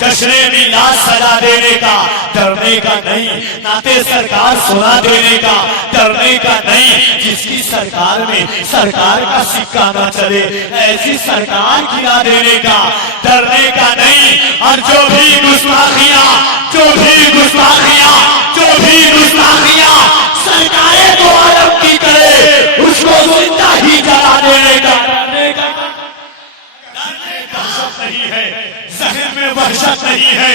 जश्न मिलाद सजा देने का डरने का नहीं, नाते सरकार सुना देने का डरने का नहीं, जिसकी सरकार में सरकार का सिक्का न चले ऐसी सरकार गिरा देने का डरने का नहीं। और जो भी गुस्ताखियां सरकारें को आलम की करे उसको जिंदा ही जला देने का डरने का नहीं है, जहन में वहशत नहीं है।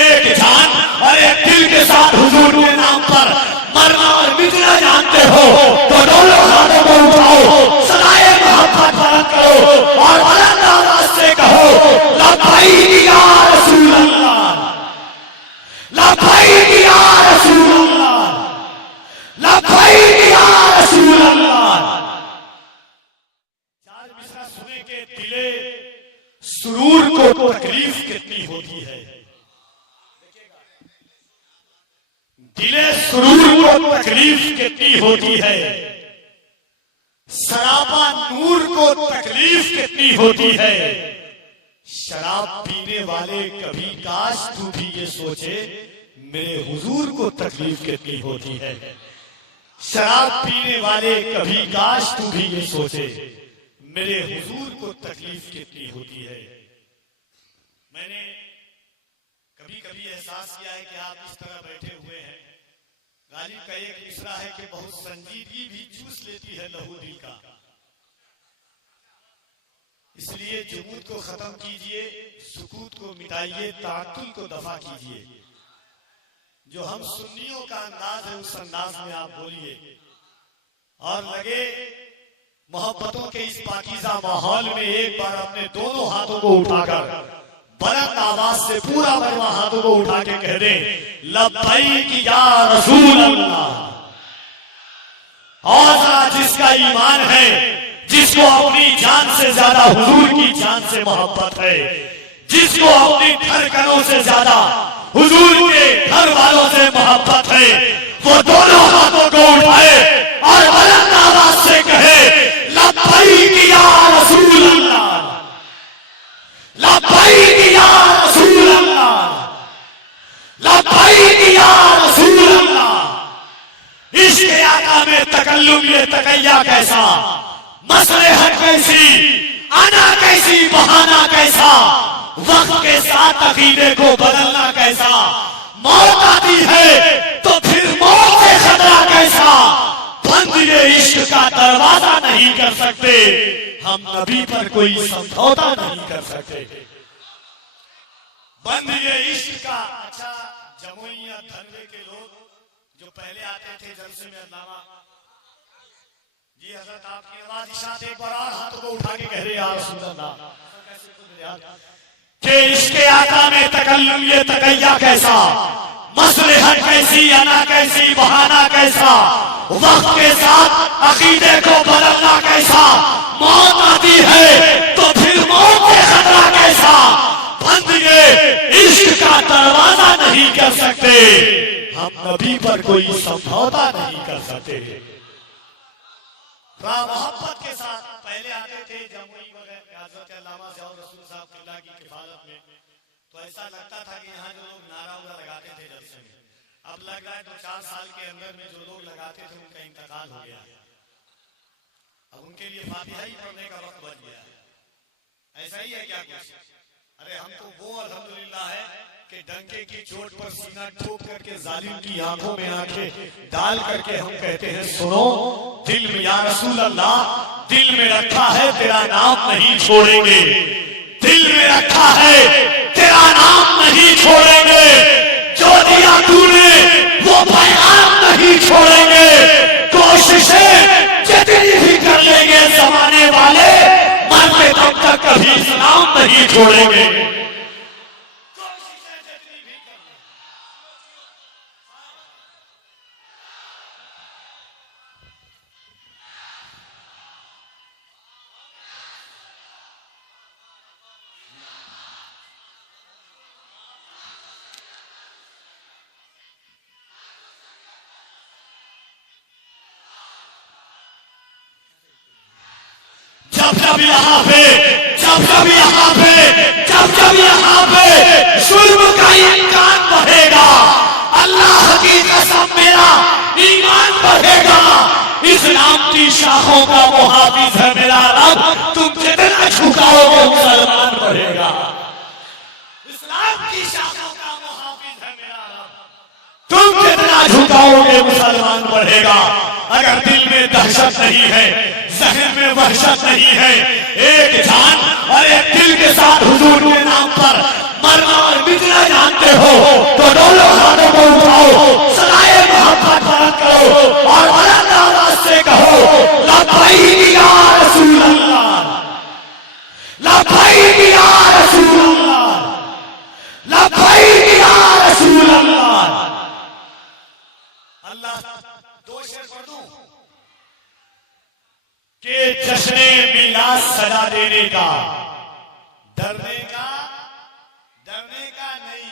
एक जान और एक दिल के साथ हुजूर के नाम पर मरना और मिटना जानते हो तो दोनों हाथों को उठाओ, सदाए मोहब्बत बुलंद करो और बुलंद आवाज से कहो लब्बैक या रसूल अल्लाह, लब्बैक या रसूल अल्लाह, लब्बैक या रसूल अल्लाह। चार मिसरा सुने के दिले सुरूर को तकलीफ कितनी होती है, दिले सुरूर को तकलीफ कितनी होती है, शराबा नूर को तकलीफ कितनी होती है। शराब पीने वाले कभी काश तू भी ये सोचे मेरे हुजूर को तकलीफ कितनी होती है। शराब पीने वाले कभी काश तू भी ये सोचे मेरे हुजूर को तकलीफ कितनी होती है। मैंने कभी कभी एहसास किया है कि आप इस तरह बैठे हुए हैं, गालिब का एक मिसरा है कि बहुत संजीदगी भी चूस लेती है लहू दिल का, इसलिए जुमूद को खत्म कीजिए, सुकूत को मिटाइए, तातुल को दफा कीजिए। जो हम सुन्नियों का अंदाज है उस अंदाज में आप बोलिए और लगे मोहब्बतों के इस पाकीज़ा माहौल में एक बार अपने दोनों हाथों को उठाकर बुलंद आवाज से पूरा बरवा हाथों को उठा के कह दे लब्बैक या रसूल अल्लाह। और जिसका ईमान है, जिसको अपनी जान से ज्यादा हुजूर की जान से मोहब्बत है, जिसको अपनी धड़कनों से ज्यादा हुजूर के घर वालों से मोहब्बत है, वो दोनों हाथों को उठाए और बुलंद आवाज से कहे लब्बैक या रसूल अल्लाह, लब्बैक या रसूल अल्लाह, लब्बैक या रसूल अल्लाह। इश्क़ आका में तकल्लुम ये तकैया कैसा, मसलहत कैसी, आना कैसी, बहाना कैसा, वक्त के साथ अकीदे को बदलना कैसा। मौत आती है तो फिर मौत से खतरा कैसा, बंद ये इश्क का दरवाजा नहीं कर सकते, हम नबी पर कोई समझौता नहीं कर सकते। बंद ये इश्क का। अच्छा, जमुइया धनवे के लोग जो पहले आते थे जलसे में अल्लामा जी, हजरत आपकी आवाज इशात एक बार और हाथों को उठा के कह रहे या रसूल अल्लाह के इसके आका में तकल्लुम ये तकैया कैसा, मसलहत कैसी, अना कैसी, बहाना कैसा, वक्त के साथ अकीदे को बदलना कैसा। मौत आती है तो फिर मौत से खतरा कैसा, बंद ये इश्क का दरवाजा नहीं कर सकते, हम नबी पर कोई समझौता नहीं कर सकते। मोहब्बत के साथ पहले आते थे जमुई वगैरह हज़रत अल्लामा ज़ियाउर रसूल साहब किला की किफालत में, तो ऐसा लगता था कि यहाँ जो लोग नारा उरा लगाते थे जलसे में, अब लग रहा है 2-4 साल के अंदर में जो लोग लगाते थे उनका इंतकाल हो गया, अब उनके लिए फातिहा ही पढ़ने का वक्त बच गया। ऐसा ही है क्या कुछ? अरे हम तो वो अल्हम्दुलिल्लाह है कि डंके की चोट पर सीना ठोक करके जालिम की आंखों में आंखें डाल करके हम कहते हैं सुनो दिल में या रसूल अल्लाह, दिल में रखा है तेरा नाम नहीं छोड़ेंगे, दिल में रखा है तेरा नाम नहीं छोड़ेंगे, जो दिया तूने वो पैगाम नहीं छोड़ेंगे, कोशिशें जितनी भी कर लेंगे जमाने वाले मरते दम तक कभी इस्लाम नहीं छोड़ेंगे। जब जब यहाँ पे सुन इस्लाम की शाखों का मुहाफिज है मेरा रब। तुम कितना झुकाओगे मुसलमान बढ़ेगा। अगर दिल में दहशत नहीं है, जहन में वहशत नहीं है, एक जान और एक दिल के साथ हुजूर के नाम पर मरना और मिटना जानते हो तो दोनों हाथों को उठाओ, सदाए मोहब्बत बरत करो और बुलंद आवाज से कहो लब्बैक या रसूल अल्लाह, लब्बैक या रसूल अल्लाह, लब्बैक या रसूल अल्लाह। अल्लाह दो शेर पढ़ दूं कि जश्ने मिलाद सजा देने का, डरने का नहीं,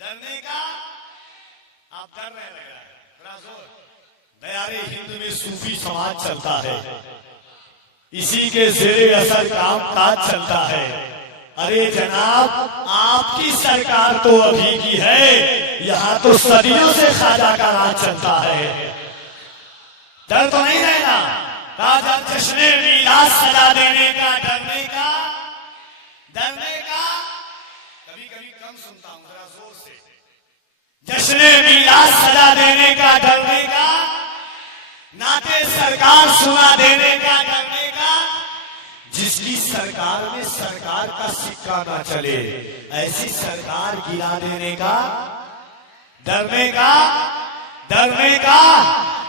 डरने का आप डर रहे लग रहा है बड़ा जोर। दयारे हिंद में सूफी समाज चलता है, इसी के ज़ेरे असर काम काज चलता है। अरे जनाब आपकी सरकार तो अभी की है, यहाँ तो सदियों से ख्वाजा का राज चलता है। डर तो नहीं रहना। राजा जश्ने मिलाद सजा देने का, डरने का, डरने का। कभी कभी कम सुनता हूं, जरा जोर से। जश्ने मिलाद सजा देने का, डरने का, नाते सरकार सुना देने का, डरने का। जिसकी सरकार में सरकार का सिक्का ना चले, ऐसी सरकार गिरा देने का, डरने का, डरने का।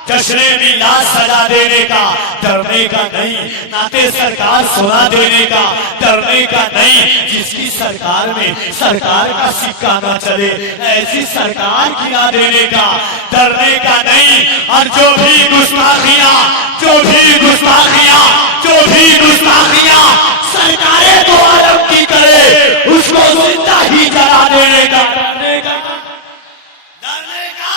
जश्ने मिलाद सजा देने का, डरने का नहीं। नाते सरकार सुना देने का, डरने का नहीं। जिसकी सरकार में सरकार का सिक्का ना चले, ऐसी सरकार गिरा देने का, डरने का नहीं। और जो भी गुस्ताखियां, जो भी गुस्ताखियां, जो भी गुस्ताखियां सरकारें तो आलम की करे, उसको जिंदा ही जला देने का, डरने का, डरने का।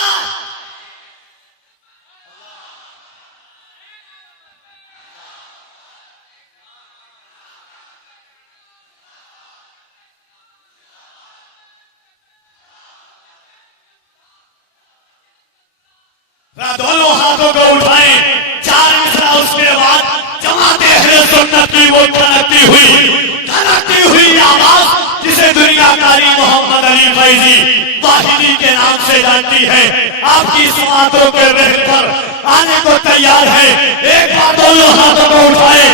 दोनों हाथों को उठाएं, चार मिसरा उसके बाद जमाते अहले सुन्नत की वो धड़कती हुई आवाज जिसे दुनिया कारी मोहम्मद अली फैजी वाहिदी के नाम से जानती है, आपकी समातों के रेख पर आने को तैयार है। एक बार दोनों हाथों को उठाए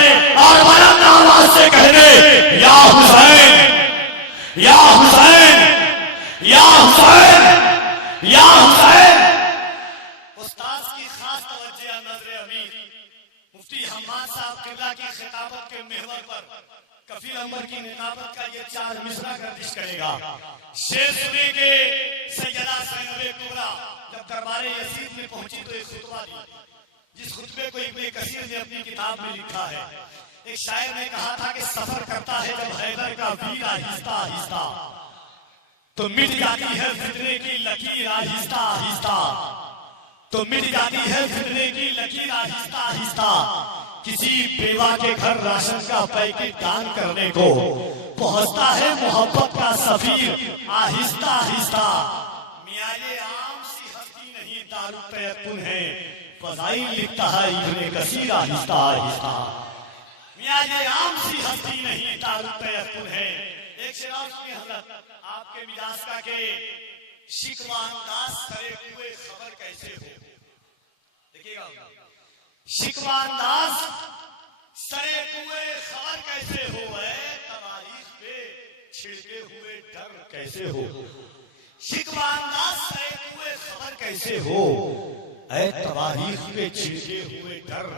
और बुलंद आवाज से कह दे या हुसैन, या हुसैन, या हुसैन, या हुसैन। मुफ्ती हम्माद साहब किबला की खिताबत के महवर पर कफील अमर की निताबत का ये चार मिसरा गर्दिश करेगा। शेर सुने के सैयदा ज़ैनब कुबरा जब दरबारे यजीद में पहुंची तो एक खुतबा दी, जिस खुतबे को इब्ने कसीर ने अपनी किताब में लिखा है। एक शायर ने कहा था कि सफर करता है जब हैदर का वीर आहिस्ता आहिस्ता, तो मिट जाती है फितने की लकीर आहिस्ता आहिस्ता, तो मिट जाती है फितने की लकीर आहिस्ता आहिस्ता। किसी बेवा के घर राशन का पैकेट दान करने को पहुंचता है मोहब्बत का सफीर आहिस्ता आहिस्ता। मियां ये आम सी हस्ती नहीं दारू तयक्कुन है, फज़ाइल लिखता है इब्ने कसीर आहिस्ता आहिस्ता। मियां ये आम सी हस्ती नहीं दारू तयक्कुन है। एक शेर और सुनिए हज़रत आपके मिजाज का के शिकवा अंदाज करे हुए खबर कैसे हो। देखिएगा, शिकवा अंदाज सरे हुए खबर कैसे हो, तवारीख पे छिड़के हुए डर कैसे हो। शिकवा अंदाज सरे हुए खबर कैसे हो, तवारीख पे छिड़के हुए डर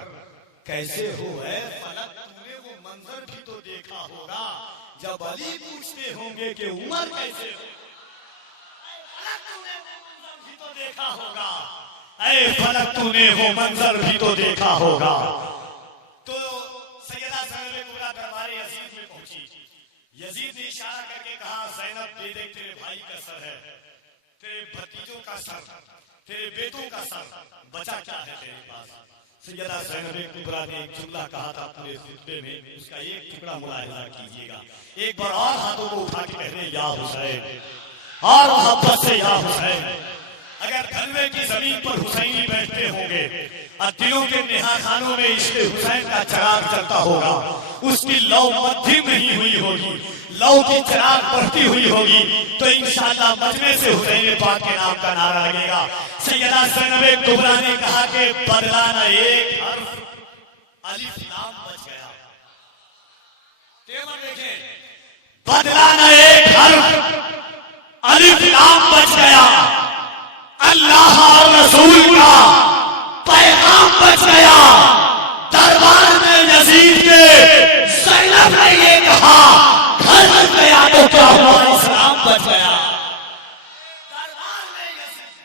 कैसे हो। फलक तुमने वो मंजर भी तो देखा होगा जब अली पूछते होंगे कि उमर कैसे हो। तो देखा होगा, ऐ फलक तूने वो मंजर भी तो देखा होगा। तो सैयदा ज़ैनब कुबरा दरबारे यजीद में पहुंची। यजीद ने इशारा करके कहा ज़ैनब ये देख तेरे भाई का सर है, तेरे भतीजों का सर, तेरे बेटों का सर, बचा क्या है तेरे पास। सैयदा ज़ैनब कुबरा ने एक जुमला कहा था पूरे खुतबे में, उसका एक टुकड़ा मुलाहिजा कीजिएगा। एक बार और हाथों को उठा के कह रहे या हुसैन, और मोहब्बत से या हुसैन। अगर खलवे की जमीन पर हुसैनी बैठते होंगे और दिलों के नेहाखानों में इश्क़ हुसैन का चिराग जलता होगा, उसकी लौ मध्यम नहीं हुई होगी, लौ की चिराग बढ़ती हुई होगी, तो इंशाअल्लाह मजमे से हुसैन पाक के नाम का नारा लगेगा। सैयदा ज़ैनब कुबरा ने कहा कि बदला न एक हर्फ, अलिफ लाम बच गया। देखें, बदला न एक हर्फ, अलिफ लाम बच गया, अल्लाह और रसूल का पैगाम बच गया। दरबार में यजीद के ज़ैनब ने ये कहा, घर बच गया तो क्या हुआ, इस्लाम बच गया। दरबार में यजीद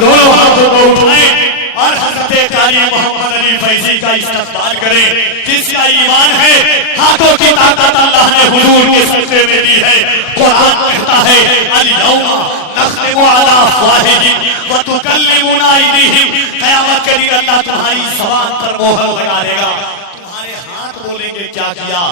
दोनों हाथों को उठाएं और हज़रत कारी मोहम्मद अली फैज़ी का इस्तक़बाल करें, जिसका ईमान है हाथों की ताकत अल्लाह ने हुजूर के सजदे में दी है। कुरान कहता है, अल-यौमा नख़्तिमु अला अफ़वाहिहिम व तुकल्लिमुना अयदीहिम, क़यामत के दिन अल्लाह तुम्हारी ज़बान पर मोहर लगा देगा। तुम्हारे हाथ बोलेंगे क्या किया,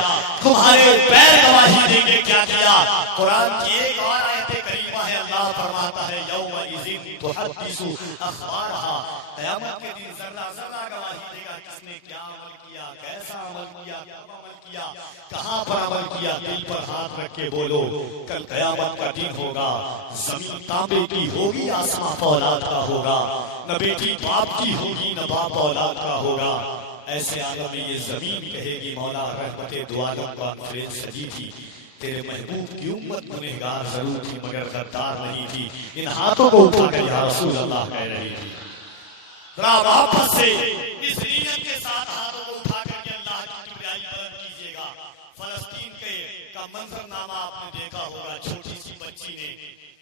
तुम्हारे पैर गवाही देंगे क्या किया। कुरान की एक और आयत करीमा है, अल्लाह फरमाता है, यौमा इज़िन तुहद्दिसु अख़बारहा, क़यामत के दिन ज़र्रा ज़र्रा गवाही देगा, किसने क्या अमल किया, कैसा अमल किया, कब अमल किया, कहां पर अमल किया। दिल पर हाथ रख के बोलो, कल क़यामत का दिन होगा, ज़मीन तांबे की होगी, आसमां फौलाद का होगा, न बेटी बाप की होगी, न बाप औलाद का होगा। ऐसे आलम में ये ज़मीन कहेगी, मौला रहमते दो आलम कॉन्फ्रेंस सजी थी, तेरे महबूब की उम्मत गुनहगार जरूर थी मगर गद्दार नहीं थी। इन हाथों को उठाकर या रसूल अल्लाह कह रही थी। वापस से इस नीयत के साथ हाथों को उठाकर के अल्लाह की किबरियाई बुलंद कीजिएगा। फलस्तीन का मंजरनामा आपने देखा होगा, छोटी सी बच्ची ने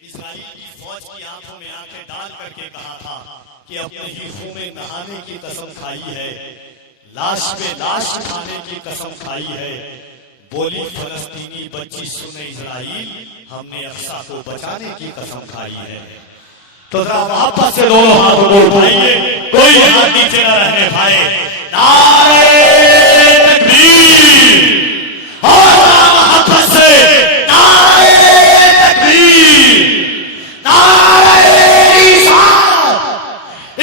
इस्राइल की फौज की आंखों में आंखें डाल करके कहा था कि अपने ही खून में नहाने की कसम खाई है, लाश पे लाश खाने की कसम खाई है। बोली फलस्तीनी बच्ची, सुने इज़राइल, हमने अक्सा को बचाने की कसम खाई है। तो जरा वापस से दोनों हाथों को उठाइए, कोई हाथ नीचे न रहने पाए। नारे तकबीर, और वापस से नारे तकबीर, नारे रिसालत,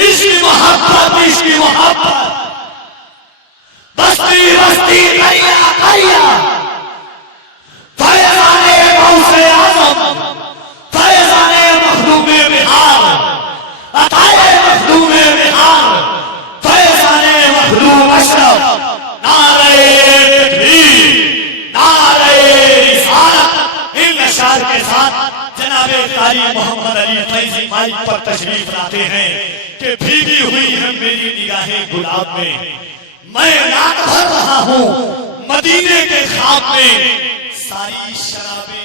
इश्क़ मोहब्बत, इश्क़ मोहब्बत, बस्ती बस्ती करिया करिया, फैज़ाने गौसे आज़म, फैज़ाने मखदूमे बिहार, अताए मखदूमे बिहार, फैज़ाने मखदूम अशरफ, नारे तकबीर, नारे रिसालत। इन अशार के साथ जनाबे कारी मोहम्मद अली फैज़ी माइक पर तशरीफ लाते हैं कि भीगी हुई है मेरी निगाहें गुलाब में, मैं रात भर रहा हूं मदीने के ख्वाब में, सारी शराबें